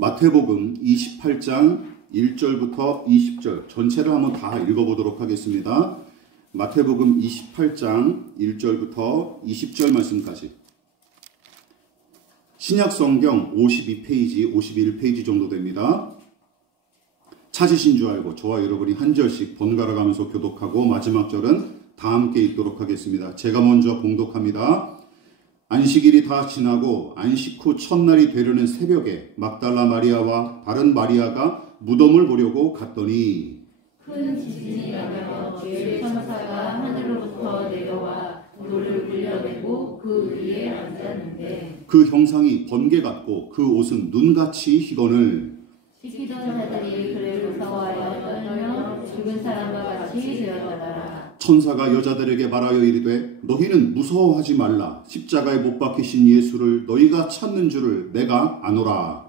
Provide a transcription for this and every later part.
마태복음 28장 1절부터 20절 전체를 한번 다 읽어보도록 하겠습니다. 마태복음 28장 1절부터 20절 말씀까지. 신약성경 52페이지, 51페이지 정도 됩니다. 찾으신 줄 알고 저와 여러분이 한 절씩 번갈아 가면서 교독하고 마지막 절은 다 함께 읽도록 하겠습니다. 제가 먼저 봉독합니다. 안식일이 다 지나고 안식 후 첫날이 되려는 새벽에 막달라 마리아와 다른 마리아가 무덤을 보려고 갔더니 큰 지진이 나며 주의 천사가 하늘로부터 내려와 돌을 굴려내고 그 위에 앉았는데 그 형상이 번개 같고 그 옷은 눈같이 희건을 지키던 자들이 그를 무서워하여 떨며 죽은 사람과 같이 되었더라. 천사가 여자들에게 말하여 이르되 너희는 무서워하지 말라. 십자가에 못 박히신 예수를 너희가 찾는 줄을 내가 아노라.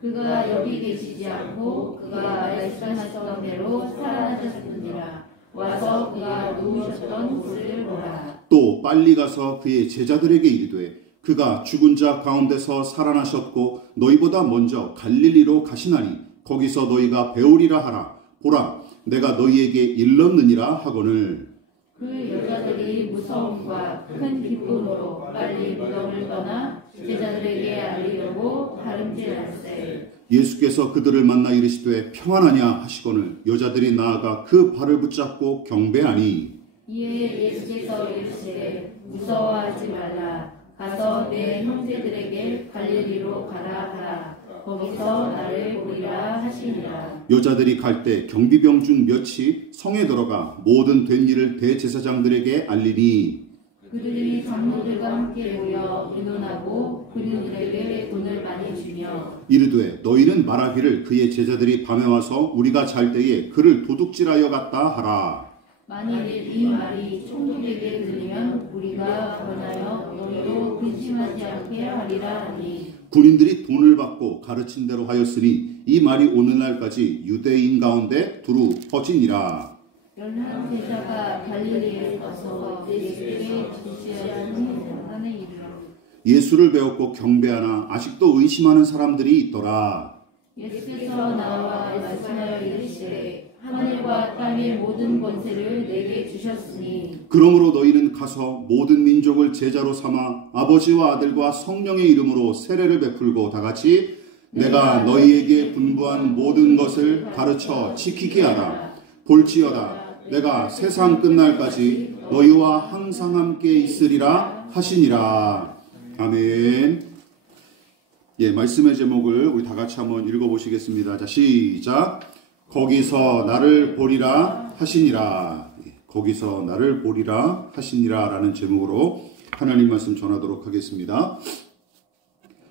그가 여기 계시지 않고 그가 말씀하셨던 대로 살아나셨느니라. 와서 그가 누우셨던 곳을 보라. 또 빨리 가서 그의 제자들에게 이르되 그가 죽은 자 가운데서 살아나셨고 너희보다 먼저 갈릴리로 가시나니 거기서 너희가 배우리라 하라. 보라 내가 너희에게 일렀느니라 하거늘. 그 여자들이 무서움과 큰 기쁨으로 빨리 무덤을 떠나 제자들에게 알리려고 다름질 않세. 예수께서 그들을 만나 이르시되 평안하냐 하시거늘 여자들이 나아가 그 발을 붙잡고 경배하니 이에 예수께서 이르시되 무서워하지 말라. 가서 내 형제들에게 갈릴리로 가라 하라. 거기서 나를 보리라 하시니라. 여자들이 갈 때 경비병 중 몇이 성에 들어가 모든 된 일을 대제사장들에게 알리니 그들이 장로들과 함께 모여 의논하고 그들에게 돈을 많이 주며 이르되 너희는 말하기를 그의 제자들이 밤에 와서 우리가 잘 때에 그를 도둑질하여 갔다 하라. 만일 이 말이 총독에게 들리면 우리가 권하여 너희도 근심하지 않게 하리라 하니 군인들이 돈을 받고 가르친 대로 하였으니 이 말이 오늘날까지 유대인 가운데 두루 퍼지니라. 11제자가 갈릴리에 가서 예수께 주시하는 산에 이르러 예수를 배웠고 경배하나 아직도 의심하는 사람들이 있더라. 예수께서 나와 말씀하여 이르시되 하늘과 땅의 모든 권세를 내게 주셨으니 그러므로 너희는 가서 모든 민족을 제자로 삼아 아버지와 아들과 성령의 이름으로 세례를 베풀고 다같이 내가 너희에게 분부한 모든 것을 가르쳐 지키게 하라. 볼지어다 내가 세상 끝날까지 너희와 항상 함께 있으리라 하시니라. 아멘. 예, 말씀의 제목을 우리 다 같이 한번 읽어보시겠습니다. 자, 시작. 거기서 나를 보리라 하시니라. 거기서 나를 보리라 하시니라 라는 제목으로 하나님 말씀 전하도록 하겠습니다.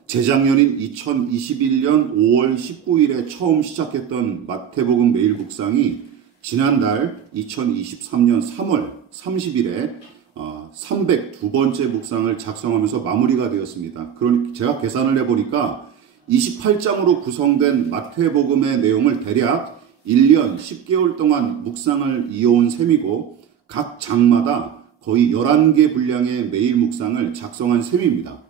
재작년인 2021년 5월 19일에 처음 시작했던 마태복음 매일 묵상이 지난달 2023년 3월 30일에 302번째 묵상을 작성하면서 마무리가 되었습니다. 그러니 제가 계산을 해보니까 28장으로 구성된 마태복음의 내용을 대략 1년 10개월 동안 묵상을 이어온 셈이고 각 장마다 거의 11개 분량의 매일 묵상을 작성한 셈입니다.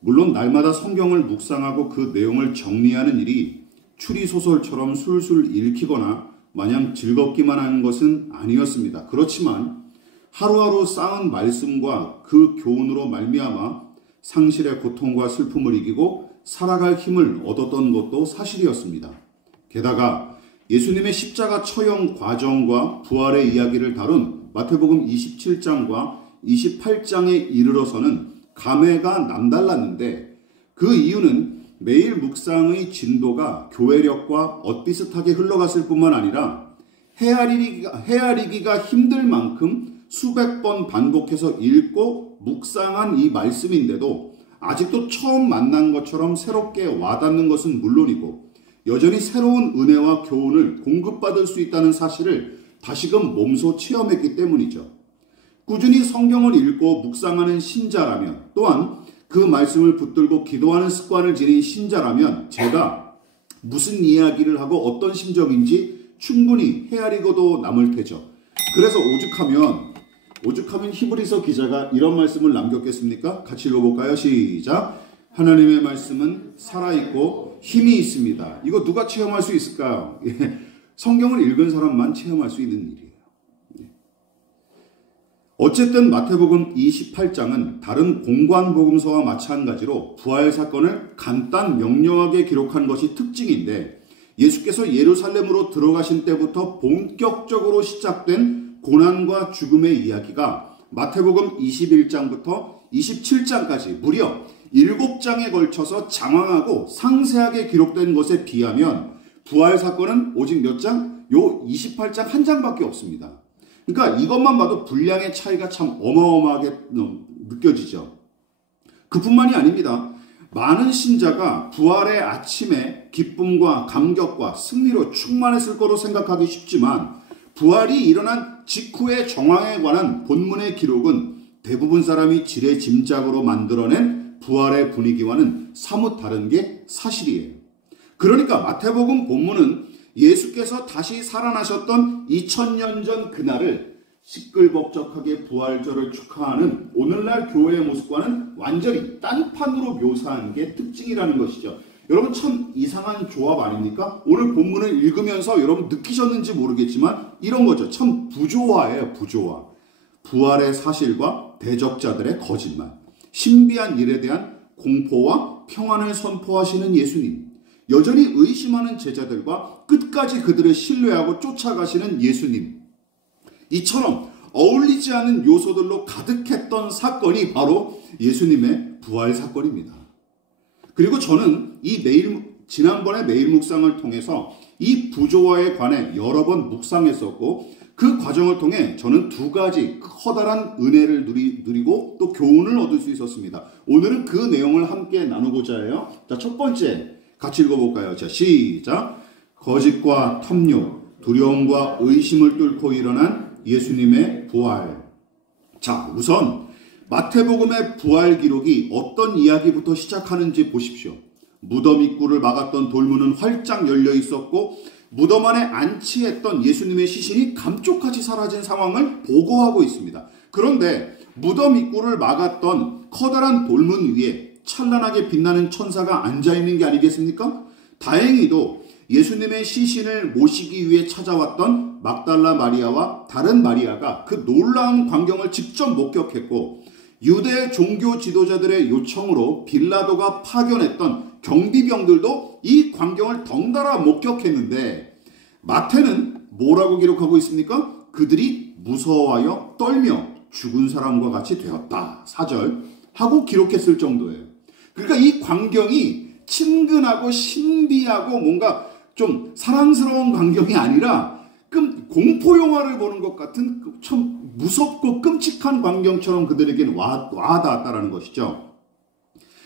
물론 날마다 성경을 묵상하고 그 내용을 정리하는 일이 추리소설처럼 술술 읽히거나 마냥 즐겁기만 하는 것은 아니었습니다. 그렇지만 하루하루 쌓은 말씀과 그 교훈으로 말미암아 상실의 고통과 슬픔을 이기고 살아갈 힘을 얻었던 것도 사실이었습니다. 게다가 예수님의 십자가 처형 과정과 부활의 이야기를 다룬 마태복음 27장과 28장에 이르러서는 감회가 남달랐는데 그 이유는 매일 묵상의 진도가 교회력과 엇비슷하게 흘러갔을 뿐만 아니라 헤아리기가 힘들 만큼 수백 번 반복해서 읽고 묵상한 이 말씀인데도 아직도 처음 만난 것처럼 새롭게 와닿는 것은 물론이고 여전히 새로운 은혜와 교훈을 공급받을 수 있다는 사실을 다시금 몸소 체험했기 때문이죠. 꾸준히 성경을 읽고 묵상하는 신자라면 또한 그 말씀을 붙들고 기도하는 습관을 지닌 신자라면 제가 무슨 이야기를 하고 어떤 심정인지 충분히 헤아리고도 남을 테죠. 그래서 오죽하면 히브리서 기자가 이런 말씀을 남겼겠습니까? 같이 읽어볼까요? 시작. 하나님의 말씀은 살아있고 힘이 있습니다. 이거 누가 체험할 수 있을까요? 성경을 읽은 사람만 체험할 수 있는 일이에요. 어쨌든 마태복음 28장은 다른 공관복음서와 마찬가지로 부활 사건을 간단 명료하게 기록한 것이 특징인데, 예수께서 예루살렘으로 들어가신 때부터 본격적으로 시작된 고난과 죽음의 이야기가 마태복음 21장부터 27장까지 무려 7장에 걸쳐서 장황하고 상세하게 기록된 것에 비하면 부활 사건은 오직 몇 장? 요 28장 한 장밖에 없습니다. 그러니까 이것만 봐도 분량의 차이가 참 어마어마하게 느껴지죠. 그뿐만이 아닙니다. 많은 신자가 부활의 아침에 기쁨과 감격과 승리로 충만했을 거로 생각하기 쉽지만, 부활이 일어난 직후의 정황에 관한 본문의 기록은 대부분 사람이 지레짐작으로 만들어낸 부활의 분위기와는 사뭇 다른 게 사실이에요. 그러니까 마태복음 본문은 예수께서 다시 살아나셨던 2000년 전 그날을 시끌벅적하게 부활절을 축하하는 오늘날 교회의 모습과는 완전히 딴판으로 묘사한 게 특징이라는 것이죠. 여러분, 참 이상한 조합 아닙니까? 오늘 본문을 읽으면서 여러분 느끼셨는지 모르겠지만 이런 거죠. 참 부조화예요, 부조화. 부활의 사실과 대적자들의 거짓말, 신비한 일에 대한 공포와 평안을 선포하시는 예수님, 여전히 의심하는 제자들과 끝까지 그들을 신뢰하고 쫓아가시는 예수님, 이처럼 어울리지 않는 요소들로 가득했던 사건이 바로 예수님의 부활 사건입니다. 그리고 저는 지난번에 매일 묵상을 통해서 이 부조화에 관해 여러 번 묵상했었고, 그 과정을 통해 저는 두 가지 커다란 은혜를 누리고 또 교훈을 얻을 수 있었습니다. 오늘은 그 내용을 함께 나누고자 해요. 자, 첫 번째 같이 읽어볼까요? 자, 시작. 거짓과 탐욕, 두려움과 의심을 뚫고 일어난 예수님의 부활. 자, 우선 마태복음의 부활 기록이 어떤 이야기부터 시작하는지 보십시오. 무덤 입구를 막았던 돌문은 활짝 열려 있었고, 무덤 안에 안치했던 예수님의 시신이 감쪽같이 사라진 상황을 보고하고 있습니다. 그런데 무덤 입구를 막았던 커다란 돌문 위에 찬란하게 빛나는 천사가 앉아있는 게 아니겠습니까? 다행히도 예수님의 시신을 모시기 위해 찾아왔던 막달라 마리아와 다른 마리아가 그 놀라운 광경을 직접 목격했고, 유대 종교 지도자들의 요청으로 빌라도가 파견했던 경비병들도 이 광경을 덩달아 목격했는데, 마태는 뭐라고 기록하고 있습니까? 그들이 무서워하여 떨며 죽은 사람과 같이 되었다. 4절 하고 기록했을 정도예요. 그러니까 이 광경이 친근하고 신비하고 뭔가 좀 사랑스러운 광경이 아니라 공포 영화를 보는 것 같은 참 무섭고 끔찍한 광경처럼 그들에게는 와닿았다라는 것이죠.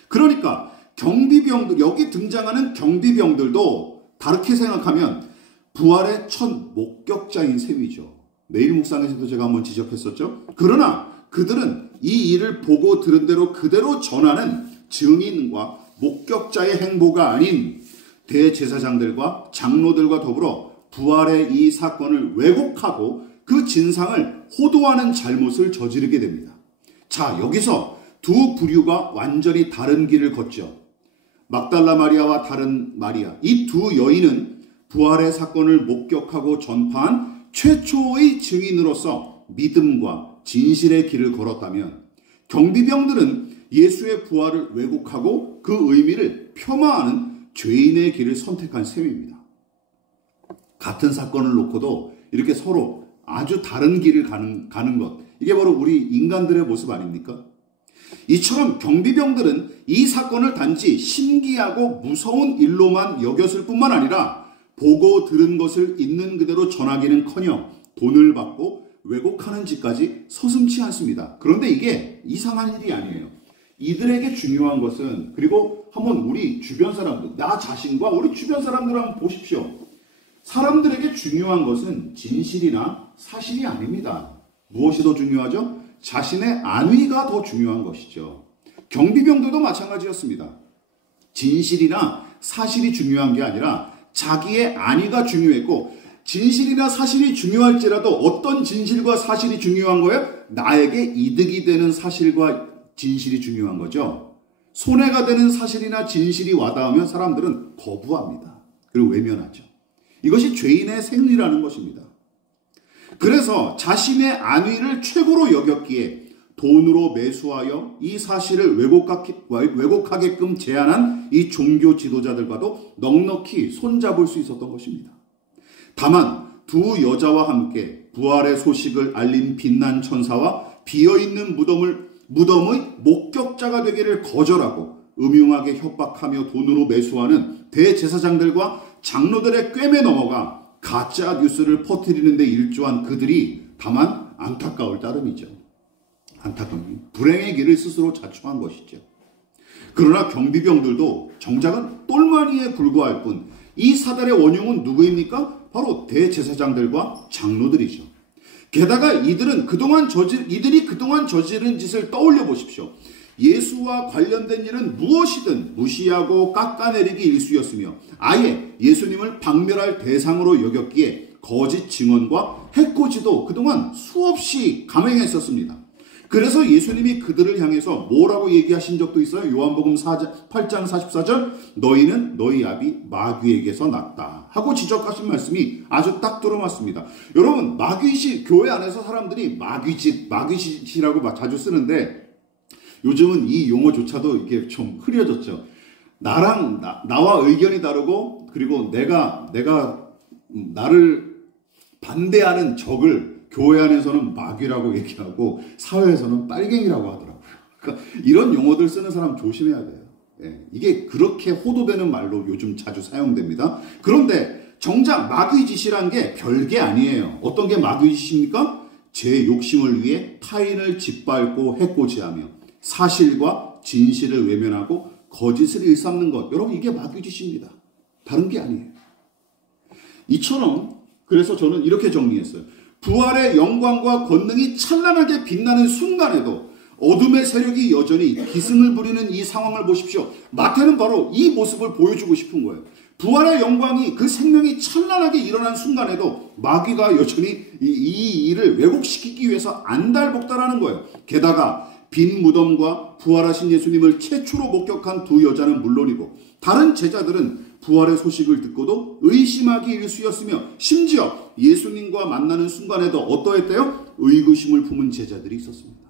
그러니까 경비병들, 여기 등장하는 경비병들도 다르게 생각하면 부활의 첫 목격자인 셈이죠. 매일 묵상에서도 제가 한번 지적했었죠. 그러나 그들은 이 일을 보고 들은 대로 그대로 전하는 증인과 목격자의 행보가 아닌 대제사장들과 장로들과 더불어 부활의 이 사건을 왜곡하고 그 진상을 호도하는 잘못을 저지르게 됩니다. 자, 여기서 두 부류가 완전히 다른 길을 걷죠. 막달라 마리아와 다른 마리아, 이 두 여인은 부활의 사건을 목격하고 전파한 최초의 증인으로서 믿음과 진실의 길을 걸었다면, 경비병들은 예수의 부활을 왜곡하고 그 의미를 폄하하는 죄인의 길을 선택한 셈입니다. 같은 사건을 놓고도 이렇게 서로 아주 다른 길을 가는 것, 이게 바로 우리 인간들의 모습 아닙니까? 이처럼 경비병들은 이 사건을 단지 신기하고 무서운 일로만 여겼을 뿐만 아니라 보고 들은 것을 있는 그대로 전하기는커녕 돈을 받고 왜곡하는 짓까지 서슴지 않습니다. 그런데 이게 이상한 일이 아니에요. 이들에게 중요한 것은, 그리고 한번 우리 주변 사람들, 나 자신과 우리 주변 사람들 한번 보십시오. 사람들에게 중요한 것은 진실이나 사실이 아닙니다. 무엇이 더 중요하죠? 자신의 안위가 더 중요한 것이죠. 경비병들도 마찬가지였습니다. 진실이나 사실이 중요한 게 아니라 자기의 안위가 중요했고, 진실이나 사실이 중요할지라도 어떤 진실과 사실이 중요한 거예요? 나에게 이득이 되는 사실과 진실이 중요한 거죠. 손해가 되는 사실이나 진실이 와닿으면 사람들은 거부합니다. 그리고 외면하죠. 이것이 죄인의 생리라는 것입니다. 그래서 자신의 안위를 최고로 여겼기에 돈으로 매수하여 이 사실을 왜곡하게끔 제안한 이 종교 지도자들과도 넉넉히 손잡을 수 있었던 것입니다. 다만 두 여자와 함께 부활의 소식을 알린 빛난 천사와 비어있는 무덤의 목격자가 되기를 거절하고 음흉하게 협박하며 돈으로 매수하는 대제사장들과 장로들의 꿰매 넘어가 가짜 뉴스를 퍼뜨리는 데 일조한 그들이 다만 안타까울 따름이죠. 안타까운 불행의 길을 스스로 자초한 것이죠. 그러나 경비병들도 정작은 똘마니에 불과할 뿐 이 사달의 원흉은 누구입니까? 바로 대제사장들과 장로들이죠. 게다가 이들이 그동안 저지른 짓을 떠올려 보십시오. 예수와 관련된 일은 무엇이든 무시하고 깎아내리기 일쑤였으며 아예 예수님을 박멸할 대상으로 여겼기에 거짓 증언과 해코지도 그동안 수없이 감행했었습니다. 그래서 예수님이 그들을 향해서 뭐라고 얘기하신 적도 있어요. 요한복음 8장 44절 너희는 너희 아비 마귀에게서 났다 하고 지적하신 말씀이 아주 딱 들어맞습니다. 여러분 마귀짓 교회 안에서 사람들이 마귀짓이라고 자주 쓰는데 요즘은 이 용어조차도 이게 좀 흐려졌죠. 나와 의견이 다르고 그리고 내가 나를 반대하는 적을 교회 안에서는 마귀라고 얘기하고 사회에서는 빨갱이라고 하더라고요. 그러니까 이런 용어들 쓰는 사람 조심해야 돼요. 이게 그렇게 호도되는 말로 요즘 자주 사용됩니다. 그런데 정작 마귀짓이란 게 별게 아니에요. 어떤 게 마귀짓입니까? 제 욕심을 위해 타인을 짓밟고 해코지하며 사실과 진실을 외면하고 거짓을 일삼는 것. 여러분 이게 마귀짓입니다. 다른 게 아니에요. 이처럼 그래서 저는 이렇게 정리했어요. 부활의 영광과 권능이 찬란하게 빛나는 순간에도 어둠의 세력이 여전히 기승을 부리는 이 상황을 보십시오. 마태는 바로 이 모습을 보여주고 싶은 거예요. 부활의 영광이 그 생명이 찬란하게 일어난 순간에도 마귀가 여전히 이 일을 왜곡시키기 위해서 안달복달하는 거예요. 게다가 빈 무덤과 부활하신 예수님을 최초로 목격한 두 여자는 물론이고 다른 제자들은 부활의 소식을 듣고도 의심하기 일쑤였으며 심지어 예수님과 만나는 순간에도 어떠했대요? 의구심을 품은 제자들이 있었습니다.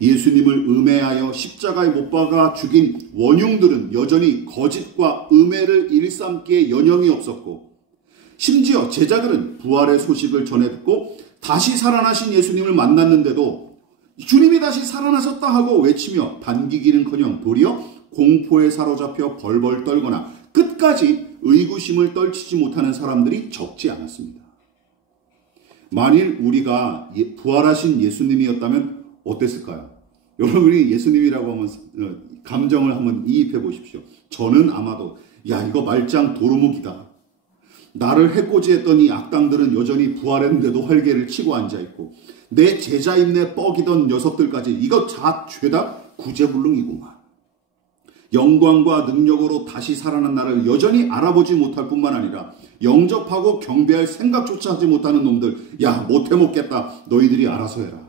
예수님을 음해하여 십자가에 못 박아 죽인 원흉들은 여전히 거짓과 음해를 일삼기에 여념이 없었고 심지어 제자들은 부활의 소식을 전해 듣고 다시 살아나신 예수님을 만났는데도 주님이 다시 살아나셨다 하고 외치며 반기기는커녕 도리어 공포에 사로잡혀 벌벌 떨거나 끝까지 의구심을 떨치지 못하는 사람들이 적지 않았습니다. 만일 우리가 부활하신 예수님이었다면 어땠을까요? 여러분이 예수님이라고 하면 감정을 한번 이입해 보십시오. 저는 아마도 이거 말짱 도루묵이다. 나를 해코지했던 이 악당들은 여전히 부활했는데도 활개를 치고 앉아있고 내 제자임내 뻐기던 녀석들까지 이거 다 죄다 구제불능이구만. 영광과 능력으로 다시 살아난 나를 여전히 알아보지 못할 뿐만 아니라 영접하고 경배할 생각조차 하지 못하는 놈들 못해 먹겠다. 너희들이 알아서 해라.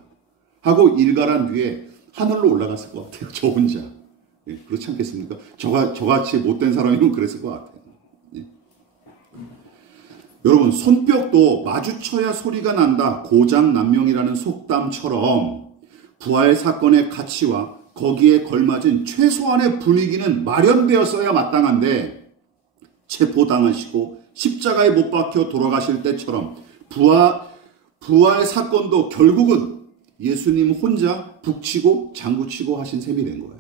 하고 일갈한 뒤에 하늘로 올라갔을 것 같아요. 저 혼자. 그렇지 않겠습니까? 저같이 못된 사람이면 그랬을 것 같아요. 여러분 손뼉도 마주쳐야 소리가 난다. 고장난명이라는 속담처럼 부활 사건의 가치와 거기에 걸맞은 최소한의 분위기는 마련되었어야 마땅한데 체포당하시고 십자가에 못 박혀 돌아가실 때처럼 부활 사건도 결국은 예수님 혼자 북치고 장구치고 하신 셈이 된 거예요.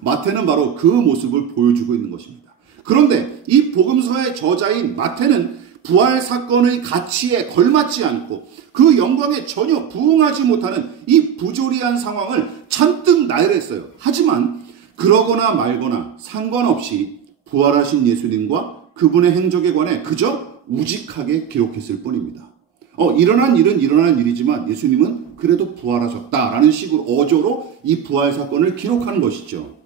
마태는 바로 그 모습을 보여주고 있는 것입니다. 그런데 이 복음서의 저자인 마태는 부활 사건의 가치에 걸맞지 않고 그 영광에 전혀 부응하지 못하는 이 부조리한 상황을 잔뜩 나열했어요. 하지만 그러거나 말거나 상관없이 부활하신 예수님과 그분의 행적에 관해 그저 우직하게 기록했을 뿐입니다. 일어난 일은 일어난 일이지만 예수님은 그래도 부활하셨다라는 식으로 어조로 이 부활 사건을 기록한 것이죠.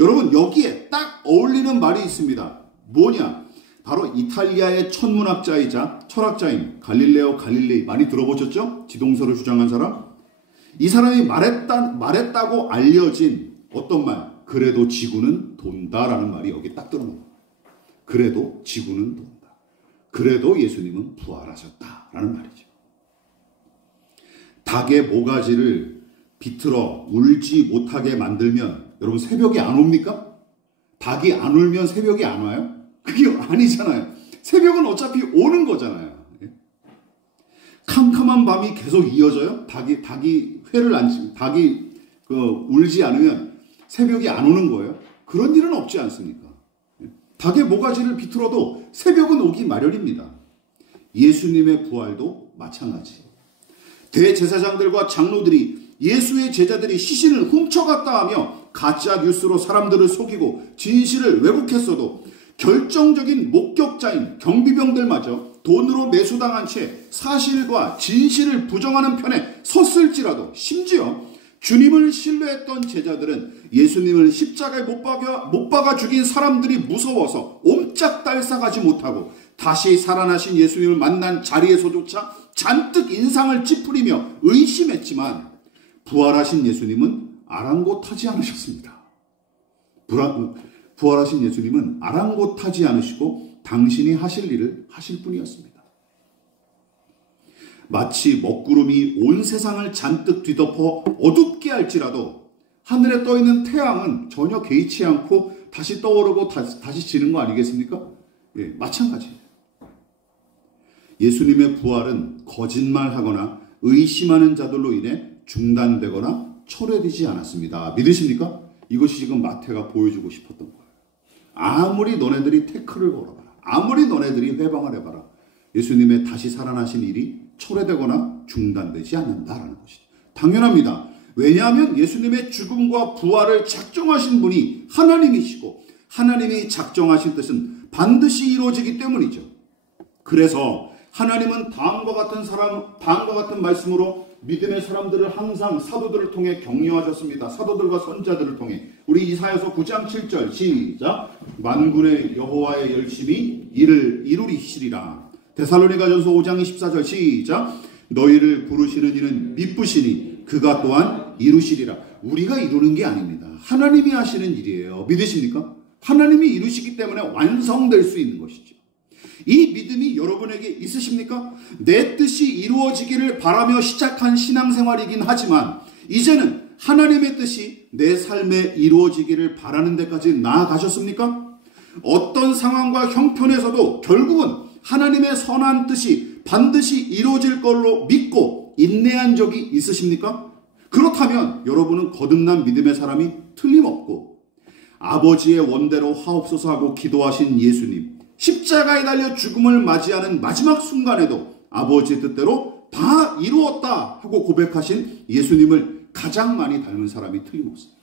여러분 여기에 딱 어울리는 말이 있습니다. 뭐냐? 바로 이탈리아의 천문학자이자 철학자인 갈릴레오 갈릴레이 많이 들어보셨죠? 지동설을 주장한 사람. 이 사람이 말했다고 알려진 어떤 말, 그래도 지구는 돈다라는 말이 여기 딱 들어옵니다. 그래도 지구는 돈다. 그래도 예수님은 부활하셨다라는 말이죠. 닭의 모가지를 비틀어 울지 못하게 만들면 여러분 새벽이 안 옵니까? 닭이 안 울면 새벽이 안 와요? 그게 아니잖아요. 새벽은 어차피 오는 거잖아요. 캄캄한 밤이 계속 이어져요? 닭이 회를 안 치고 닭이 울지 않으면 새벽이 안 오는 거예요? 그런 일은 없지 않습니까? 닭의 모가지를 비틀어도 새벽은 오기 마련입니다. 예수님의 부활도 마찬가지. 대제사장들과 장로들이 예수의 제자들이 시신을 훔쳐갔다 하며 가짜 뉴스로 사람들을 속이고 진실을 왜곡했어도 결정적인 목격자인 경비병들마저 돈으로 매수당한 채 사실과 진실을 부정하는 편에 섰을지라도 심지어 주님을 신뢰했던 제자들은 예수님을 십자가에 못 박아 죽인 사람들이 무서워서 옴짝달싹하지 못하고 다시 살아나신 예수님을 만난 자리에서조차 잔뜩 인상을 찌푸리며 의심했지만 부활하신 예수님은 아랑곳하지 않으셨습니다. 부활하신 예수님은 아랑곳하지 않으시고 당신이 하실 일을 하실 뿐이었습니다. 마치 먹구름이 온 세상을 잔뜩 뒤덮어 어둡게 할지라도 하늘에 떠있는 태양은 전혀 개의치 않고 다시 떠오르고 다시 지는 거 아니겠습니까? 예, 마찬가지예요. 예수님의 부활은 거짓말하거나 의심하는 자들로 인해 중단되거나 철회되지 않았습니다. 믿으십니까? 이것이 지금 마태가 보여주고 싶었던 거예요. 아무리 너네들이 태클을 걸어봐라. 아무리 너네들이 회방을 해봐라. 예수님의 다시 살아나신 일이 철회되거나 중단되지 않는다라는 것이죠. 당연합니다. 왜냐하면 예수님의 죽음과 부활을 작정하신 분이 하나님이시고 하나님이 작정하신 뜻은 반드시 이루어지기 때문이죠. 그래서 하나님은 다음과 같은 말씀으로 믿음의 사람들을 항상 사도들을 통해 격려하셨습니다. 사도들과 선자들을 통해. 우리 이사야서 9장 7절 시작. 만군의 여호와의 열심히 이를 이루리시리라. 데살로니가전서 5장 24절 시작. 너희를 부르시는 이는 미쁘시니 그가 또한 이루시리라. 우리가 이루는 게 아닙니다. 하나님이 하시는 일이에요. 믿으십니까? 하나님이 이루시기 때문에 완성될 수 있는 것이죠. 이 믿음이 여러분에게 있으십니까? 내 뜻이 이루어지기를 바라며 시작한 신앙생활이긴 하지만 이제는 하나님의 뜻이 내 삶에 이루어지기를 바라는 데까지 나아가셨습니까? 어떤 상황과 형편에서도 결국은 하나님의 선한 뜻이 반드시 이루어질 걸로 믿고 인내한 적이 있으십니까? 그렇다면 여러분은 거듭난 믿음의 사람이 틀림없고 아버지의 원대로 하옵소서 하고 기도하신 예수님, 십자가에 달려 죽음을 맞이하는 마지막 순간에도 아버지의 뜻대로 다 이루었다 하고 고백하신 예수님을 가장 많이 닮은 사람이 틀림없습니다.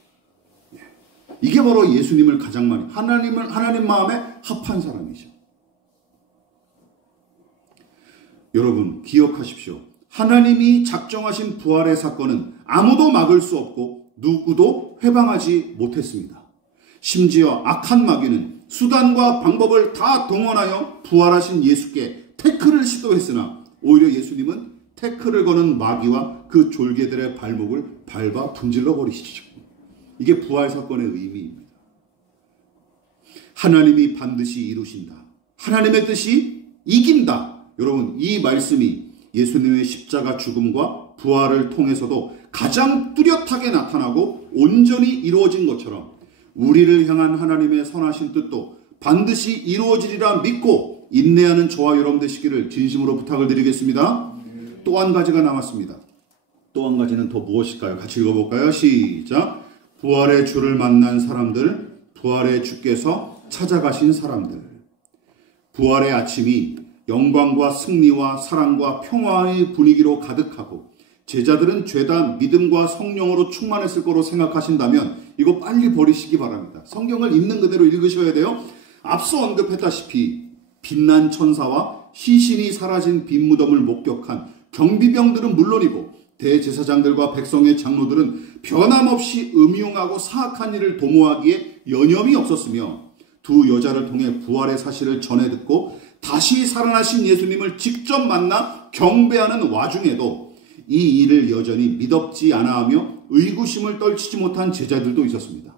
이게 바로 예수님을 가장 많이, 하나님 마음에 합한 사람이죠. 여러분 기억하십시오. 하나님이 작정하신 부활의 사건은 아무도 막을 수 없고 누구도 회방하지 못했습니다. 심지어 악한 마귀는 수단과 방법을 다 동원하여 부활하신 예수께 태클을 시도했으나 오히려 예수님은 태클을 거는 마귀와 그 졸개들의 발목을 밟아 분질러 버리시죠. 이게 부활 사건의 의미입니다. 하나님이 반드시 이루신다. 하나님의 뜻이 이긴다. 여러분 이 말씀이 예수님의 십자가 죽음과 부활을 통해서도 가장 뚜렷하게 나타나고 온전히 이루어진 것처럼 우리를 향한 하나님의 선하신 뜻도 반드시 이루어지리라 믿고 인내하는 저와 여러분 되시기를 진심으로 부탁을 드리겠습니다. 또 한 가지가 남았습니다. 또 한 가지는 더 무엇일까요? 같이 읽어볼까요? 시작. 부활의 주를 만난 사람들, 부활의 주께서 찾아가신 사람들. 부활의 아침이 영광과 승리와 사랑과 평화의 분위기로 가득하고 제자들은 죄다 믿음과 성령으로 충만했을 거로 생각하신다면 이거 빨리 버리시기 바랍니다. 성경을 있는 그대로 읽으셔야 돼요. 앞서 언급했다시피 빛난 천사와 시신이 사라진 빈 무덤을 목격한 경비병들은 물론이고 대제사장들과 백성의 장로들은 변함없이 음흉하고 사악한 일을 도모하기에 여념이 없었으며 두 여자를 통해 부활의 사실을 전해 듣고 다시 살아나신 예수님을 직접 만나 경배하는 와중에도 이 일을 여전히 믿었지 않아하며 의구심을 떨치지 못한 제자들도 있었습니다.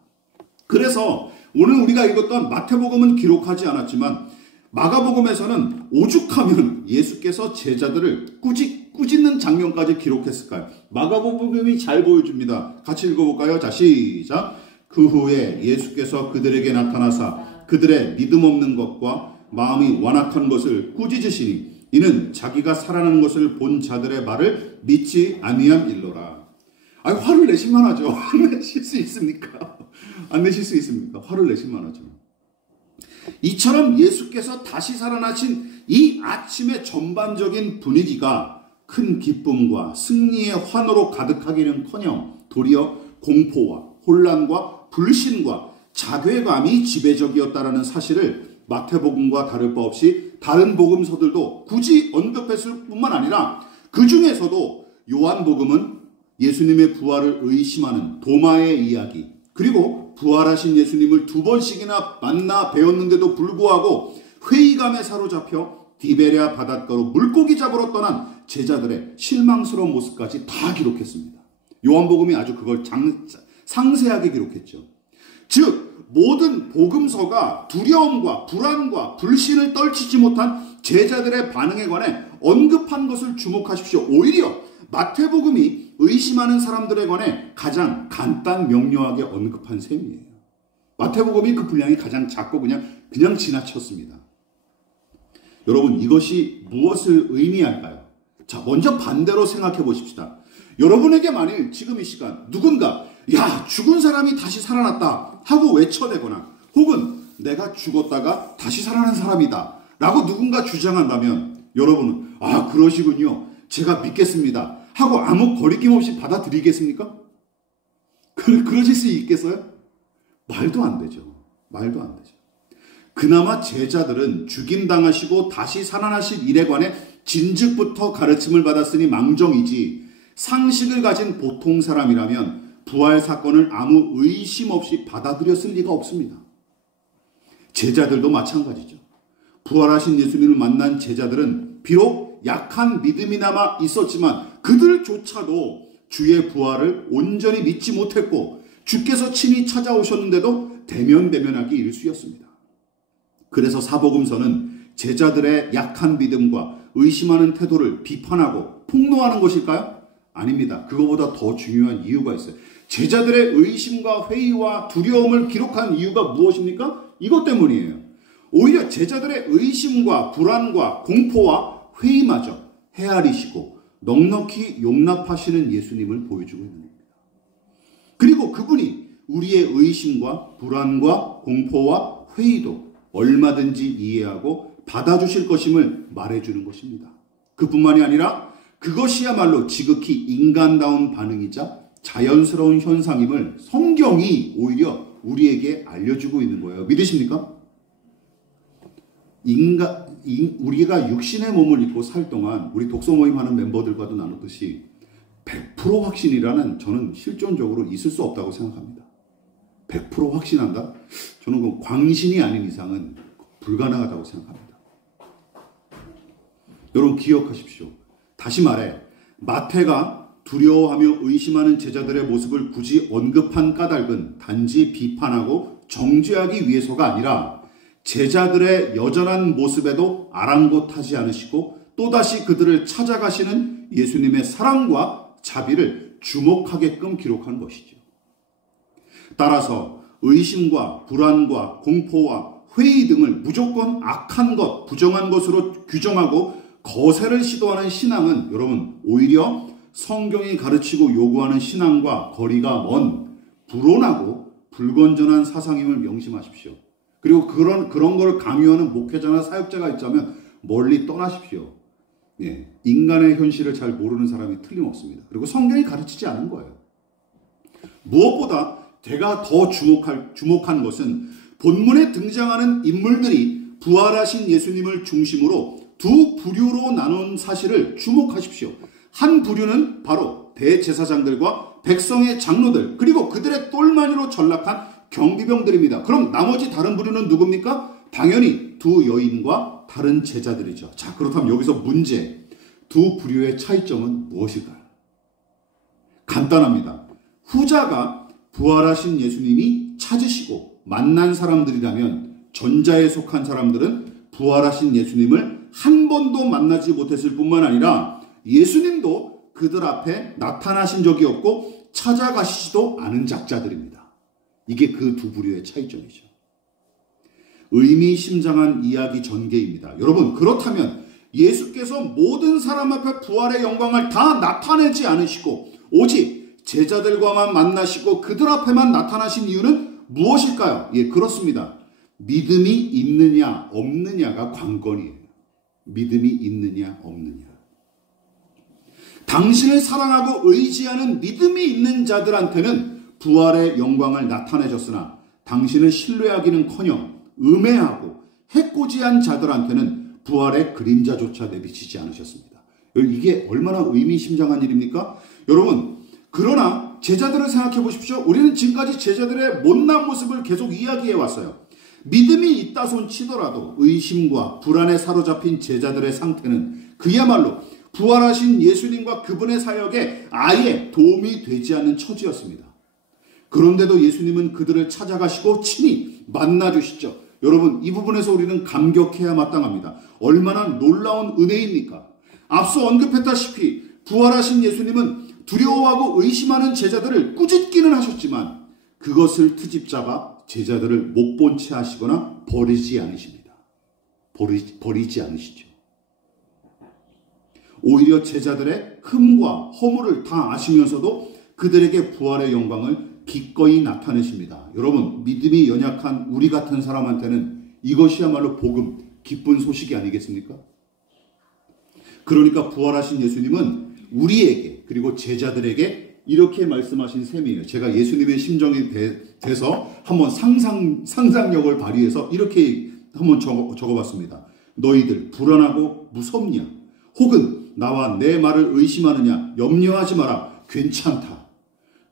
그래서 오늘 우리가 읽었던 마태복음은 기록하지 않았지만 마가복음에서는 오죽하면 예수께서 제자들을 꾸짖는 장면까지 기록했을까요? 마가복음이 잘 보여줍니다. 같이 읽어볼까요? 자, 시작. 그 후에 예수께서 그들에게 나타나사 그들의 믿음 없는 것과 마음이 완악한 것을 꾸짖으시니 이는 자기가 살아나는 것을 본 자들의 말을 믿지 아니함일로라. 화를 내실만 하죠. 안 내실 수 있습니까? 안 내실 수 있습니까? 화를 내실만 하죠. 이처럼 예수께서 다시 살아나신 이 아침의 전반적인 분위기가 큰 기쁨과 승리의 환호로 가득하기는커녕 도리어 공포와 혼란과 불신과 자괴감이 지배적이었다라는 사실을 마태복음과 다를 바 없이 다른 복음서들도 굳이 언급했을 뿐만 아니라 그 중에서도 요한복음은 예수님의 부활을 의심하는 도마의 이야기, 그리고 부활하신 예수님을 2번씩이나 만나 뵈었는데도 불구하고 회의감에 사로잡혀 디베랴 바닷가로 물고기 잡으러 떠난 제자들의 실망스러운 모습까지 다 기록했습니다. 요한복음이 아주 그걸 상세하게 기록했죠. 즉 모든 복음서가 두려움과 불안과 불신을 떨치지 못한 제자들의 반응에 관해 언급한 것을 주목하십시오. 오히려 마태복음이 의심하는 사람들에 관해 가장 간단 명료하게 언급한 셈이에요. 마태복음이 그 분량이 가장 작고 그냥 지나쳤습니다. 여러분, 이것이 무엇을 의미할까요? 자, 먼저 반대로 생각해 보십시다. 여러분에게 만일 지금 이 시간 누군가 야, 죽은 사람이 다시 살아났다 하고 외쳐대거나 혹은 내가 죽었다가 다시 살아난 사람이다 라고 누군가 주장한다면 여러분은 그러시군요, 제가 믿겠습니다 하고 아무 거리낌 없이 받아들이겠습니까? 그러실 수 있겠어요? 말도 안 되죠. 말도 안 되죠. 그나마 제자들은 죽임당하시고 다시 살아나실 일에 관해 진즉부터 가르침을 받았으니 망정이지 상식을 가진 보통 사람이라면 부활 사건을 아무 의심 없이 받아들였을 리가 없습니다. 제자들도 마찬가지죠. 부활하신 예수님을 만난 제자들은 비록 약한 믿음이나마 있었지만 그들조차도 주의 부활을 온전히 믿지 못했고 주께서 친히 찾아오셨는데도 대면대면하기 일쑤였습니다. 그래서 사복음서는 제자들의 약한 믿음과 의심하는 태도를 비판하고 폭로하는 것일까요? 아닙니다. 그거보다 더 중요한 이유가 있어요. 제자들의 의심과 회의와 두려움을 기록한 이유가 무엇입니까? 이것 때문이에요. 오히려 제자들의 의심과 불안과 공포와 회의마저 헤아리시고 넉넉히 용납하시는 예수님을 보여주고 있는 겁니다. 그리고 그분이 우리의 의심과 불안과 공포와 회의도 얼마든지 이해하고 받아주실 것임을 말해주는 것입니다. 그뿐만이 아니라 그것이야말로 지극히 인간다운 반응이자 자연스러운 현상임을 성경이 오히려 우리에게 알려주고 있는 거예요. 믿으십니까? 우리가 육신의 몸을 입고 살 동안 우리 독서 모임 하는 멤버들과도 나눴듯이 100% 확신이라는 저는 실존적으로 있을 수 없다고 생각합니다. 100% 확신한다? 저는 그 광신이 아닌 이상은 불가능하다고 생각합니다. 여러분 기억하십시오. 다시 말해 마태가 두려워하며 의심하는 제자들의 모습을 굳이 언급한 까닭은 단지 비판하고 정죄하기 위해서가 아니라 제자들의 여전한 모습에도 아랑곳하지 않으시고 또다시 그들을 찾아가시는 예수님의 사랑과 자비를 주목하게끔 기록한 것이죠. 따라서 의심과 불안과 공포와 회의 등을 무조건 악한 것, 부정한 것으로 규정하고 거세를 시도하는 신앙은 여러분 오히려 성경이 가르치고 요구하는 신앙과 거리가 먼 불온하고 불건전한 사상임을 명심하십시오. 그리고 그런 거를 강요하는 목회자나 사역자가 있자면 멀리 떠나십시오. 예, 인간의 현실을 잘 모르는 사람이 틀림없습니다. 그리고 성경이 가르치지 않은 거예요. 무엇보다 제가 더 주목한 것은 본문에 등장하는 인물들이 부활하신 예수님을 중심으로 두 부류로 나눈 사실을 주목하십시오. 한 부류는 바로 대제사장들과 백성의 장로들 그리고 그들의 똘마니로 전락한 경비병들입니다. 그럼 나머지 다른 부류는 누굽니까? 당연히 두 여인과 다른 제자들이죠. 자, 그렇다면 여기서 문제, 두 부류의 차이점은 무엇일까요? 간단합니다. 후자가 부활하신 예수님이 찾으시고 만난 사람들이라면 전자에 속한 사람들은 부활하신 예수님을 한 번도 만나지 못했을 뿐만 아니라 예수님도 그들 앞에 나타나신 적이 없고 찾아가시지도 않은 작자들입니다. 이게 그 두 부류의 차이점이죠. 의미심장한 이야기 전개입니다. 여러분, 그렇다면 예수께서 모든 사람 앞에 부활의 영광을 다 나타내지 않으시고 오직 제자들과만 만나시고 그들 앞에만 나타나신 이유는 무엇일까요? 예, 그렇습니다. 믿음이 있느냐 없느냐가 관건이에요. 믿음이 있느냐 없느냐. 당신을 사랑하고 의지하는 믿음이 있는 자들한테는 부활의 영광을 나타내셨으나 당신을 신뢰하기는커녕 음해하고 해코지한 자들한테는 부활의 그림자조차 내비치지 않으셨습니다. 이게 얼마나 의미심장한 일입니까? 여러분, 그러나 제자들을 생각해 보십시오. 우리는 지금까지 제자들의 못난 모습을 계속 이야기해 왔어요. 믿음이 있다 손 치더라도 의심과 불안에 사로잡힌 제자들의 상태는 그야말로 부활하신 예수님과 그분의 사역에 아예 도움이 되지 않는 처지였습니다. 그런데도 예수님은 그들을 찾아가시고 친히 만나주시죠. 여러분, 이 부분에서 우리는 감격해야 마땅합니다. 얼마나 놀라운 은혜입니까? 앞서 언급했다시피 부활하신 예수님은 두려워하고 의심하는 제자들을 꾸짖기는 하셨지만 그것을 트집잡아 제자들을 못 본 채 하시거나 버리지 않으십니다. 버리지 않으시죠. 오히려 제자들의 흠과 허물을 다 아시면서도 그들에게 부활의 영광을 기꺼이 나타내십니다. 여러분, 믿음이 연약한 우리 같은 사람한테는 이것이야말로 복음, 기쁜 소식이 아니겠습니까? 그러니까 부활하신 예수님은 우리에게 그리고 제자들에게 이렇게 말씀하신 셈이에요. 제가 예수님의 심정이 돼서 한번 상상력을 발휘해서 이렇게 한번 적어봤습니다. 너희들 불안하고 무섭냐? 혹은 나와 내 말을 의심하느냐? 염려하지 마라. 괜찮다.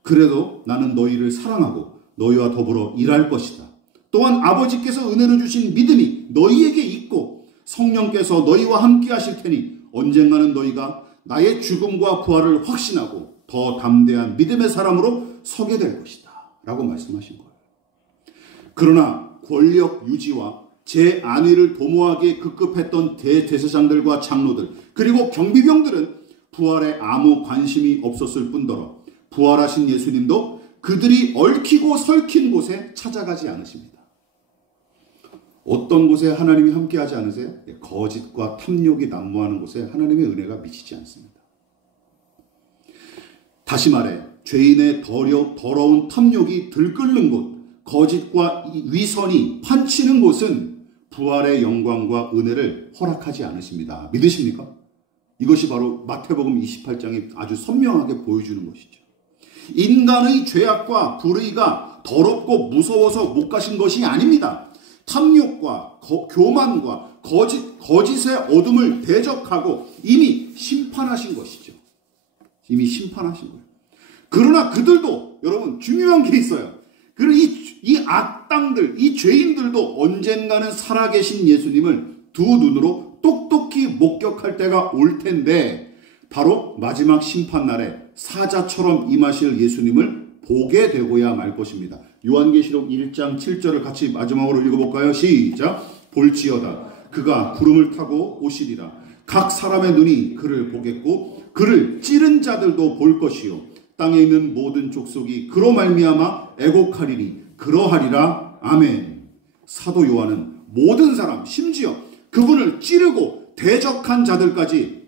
그래도 나는 너희를 사랑하고 너희와 더불어 일할 것이다. 또한 아버지께서 은혜를 주신 믿음이 너희에게 있고 성령께서 너희와 함께 하실 테니 언젠가는 너희가 나의 죽음과 부활을 확신하고 더 담대한 믿음의 사람으로 서게 될 것이다. 라고 말씀하신 거예요. 그러나 권력 유지와 제 안위를 도모하기에 급급했던 대제사장들과 장로들 그리고 경비병들은 부활에 아무 관심이 없었을 뿐더러 부활하신 예수님도 그들이 얽히고 설킨 곳에 찾아가지 않으십니다. 어떤 곳에 하나님이 함께하지 않으세요? 거짓과 탐욕이 난무하는 곳에 하나님의 은혜가 미치지 않습니다. 다시 말해 죄인의 더러운 탐욕이 들끓는 곳, 거짓과 위선이 판치는 곳은 부활의 영광과 은혜를 허락하지 않으십니다. 믿으십니까? 이것이 바로 마태복음 28장이 아주 선명하게 보여주는 것이죠. 인간의 죄악과 불의가 더럽고 무서워서 못 가신 것이 아닙니다. 탐욕과 교만과 거짓의 어둠을 대적하고 이미 심판하신 것이죠. 이미 심판하신 거예요. 그러나 그들도 여러분 중요한 게 있어요. 그리고 이 악당들, 이 죄인들도 언젠가는 살아계신 예수님을 두 눈으로 똑똑히 목격할 때가 올 텐데 바로 마지막 심판날에 사자처럼 임하실 예수님을 보게 되고야 말 것입니다. 요한계시록 1장 7절을 같이 마지막으로 읽어볼까요? 시작! 볼지어다 그가 구름을 타고 오시리라. 각 사람의 눈이 그를 보겠고 그를 찌른 자들도 볼 것이요 땅에 있는 모든 족속이 그로 말미암아 애곡하리니 그러하리라. 아멘. 사도 요한은 모든 사람 심지어 그분을 찌르고 대적한 자들까지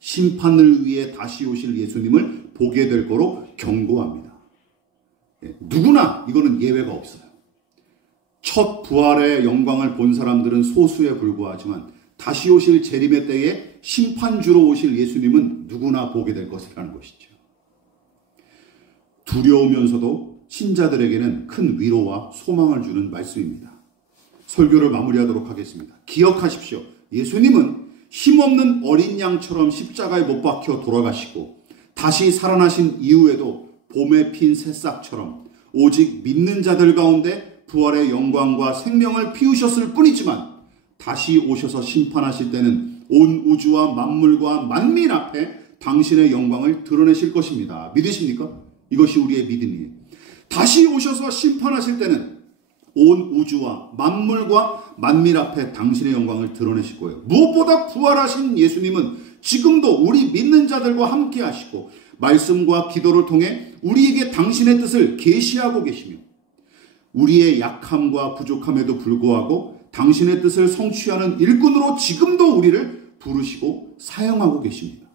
심판을 위해 다시 오실 예수님을 보게 될 거로 경고합니다. 누구나 이거는 예외가 없어요. 첫 부활의 영광을 본 사람들은 소수에 불과하지만 다시 오실 재림의 때에 심판주로 오실 예수님은 누구나 보게 될 것이라는 것이죠. 두려우면서도 신자들에게는 큰 위로와 소망을 주는 말씀입니다. 설교를 마무리하도록 하겠습니다. 기억하십시오. 예수님은 힘없는 어린 양처럼 십자가에 못 박혀 돌아가시고 다시 살아나신 이후에도 봄에 핀 새싹처럼 오직 믿는 자들 가운데 부활의 영광과 생명을 피우셨을 뿐이지만 다시 오셔서 심판하실 때는 온 우주와 만물과 만민 앞에 당신의 영광을 드러내실 것입니다. 믿으십니까? 이것이 우리의 믿음이에요. 다시 오셔서 심판하실 때는 온 우주와 만물과 만민 앞에 당신의 영광을 드러내실 거예요. 무엇보다 부활하신 예수님은 지금도 우리 믿는 자들과 함께 하시고 말씀과 기도를 통해 우리에게 당신의 뜻을 계시하고 계시며 우리의 약함과 부족함에도 불구하고 당신의 뜻을 성취하는 일꾼으로 지금도 우리를 부르시고 사용하고 계십니다.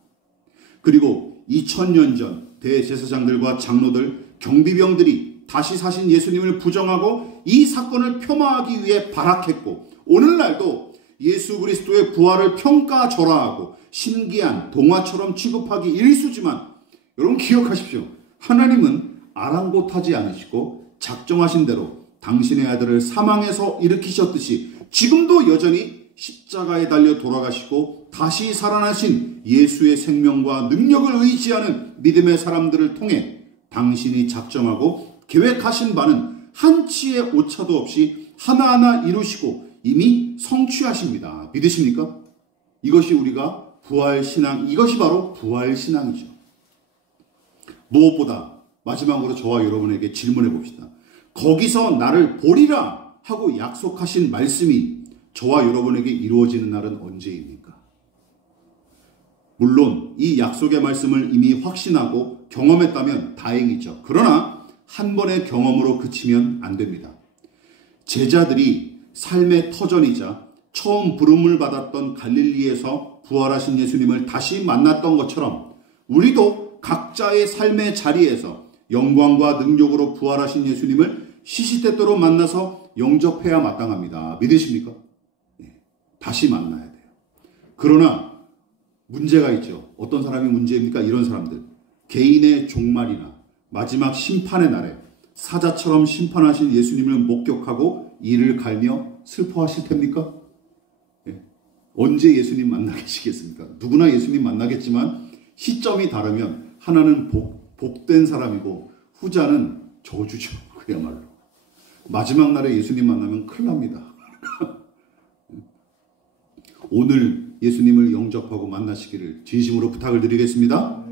그리고 2000년 전 대제사장들과 장로들, 경비병들이 다시 사신 예수님을 부정하고 이 사건을 폄하하기 위해 발악했고 오늘날도 예수 그리스도의 부활을 평가절하하고 신기한 동화처럼 취급하기 일쑤지만 여러분 기억하십시오. 하나님은 아랑곳하지 않으시고 작정하신 대로 당신의 아들을 사망에서 일으키셨듯이 지금도 여전히 십자가에 달려 돌아가시고 다시 살아나신 예수의 생명과 능력을 의지하는 믿음의 사람들을 통해 당신이 작정하고 계획하신 바는 한치의 오차도 없이 하나하나 이루시고 이미 성취하십니다. 믿으십니까? 이것이 우리가 부활신앙, 이것이 바로 부활신앙이죠. 무엇보다 마지막으로 저와 여러분에게 질문해 봅시다. 거기서 나를 보리라 하고 약속하신 말씀이 저와 여러분에게 이루어지는 날은 언제입니까? 물론 이 약속의 말씀을 이미 확신하고 경험했다면 다행이죠. 그러나 한 번의 경험으로 그치면 안 됩니다. 제자들이 삶의 터전이자 처음 부름을 받았던 갈릴리에서 부활하신 예수님을 다시 만났던 것처럼 우리도 각자의 삶의 자리에서 영광과 능력으로 부활하신 예수님을 시시때때로 만나서 영접해야 마땅합니다. 믿으십니까? 다시 만나야 돼요. 그러나 문제가 있죠. 어떤 사람이 문제입니까? 이런 사람들. 개인의 종말이나 마지막 심판의 날에 사자처럼 심판하신 예수님을 목격하고 이를 갈며 슬퍼하실 텐입니까? 언제 예수님 만나 계시겠습니까? 누구나 예수님 만나겠지만 시점이 다르면 하나는 복된 사람이고 후자는 저주죠. 그야말로. 마지막 날에 예수님 만나면 큰일 납니다. 오늘 예수님을 영접하고 만나시기를 진심으로 부탁을 드리겠습니다.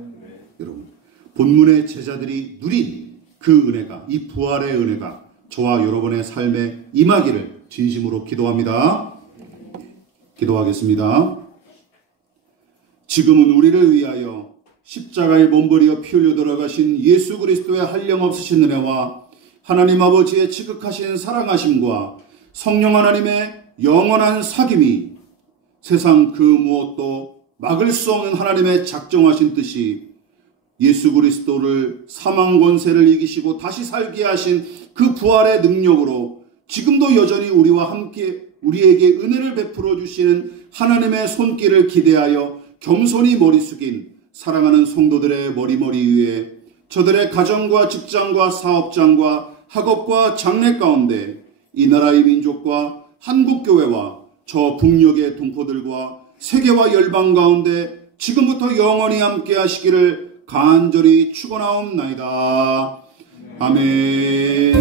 여러분, 본문의 제자들이 누린 그 은혜가, 이 부활의 은혜가 저와 여러분의 삶에 임하기를 진심으로 기도합니다. 기도하겠습니다. 지금은 우리를 위하여 십자가에 몸버리어 피 흘려 돌아가신 예수 그리스도의 한량없으신 은혜와 하나님 아버지의 지극하신 사랑하심과 성령 하나님의 영원한 사귐이 세상 그 무엇도 막을 수 없는 하나님의 작정하신 뜻이 예수 그리스도를 사망 권세를 이기시고 다시 살게 하신 그 부활의 능력으로 지금도 여전히 우리와 함께 우리에게 은혜를 베풀어 주시는 하나님의 손길을 기대하여 겸손히 머리 숙인 사랑하는 성도들의 머리 위에 저들의 가정과 직장과 사업장과 학업과 장래 가운데 이 나라의 민족과 한국교회와 저 북녘의 동포들과 세계와 열방 가운데 지금부터 영원히 함께 하시기를 간절히 축원하옵나이다. 아멘.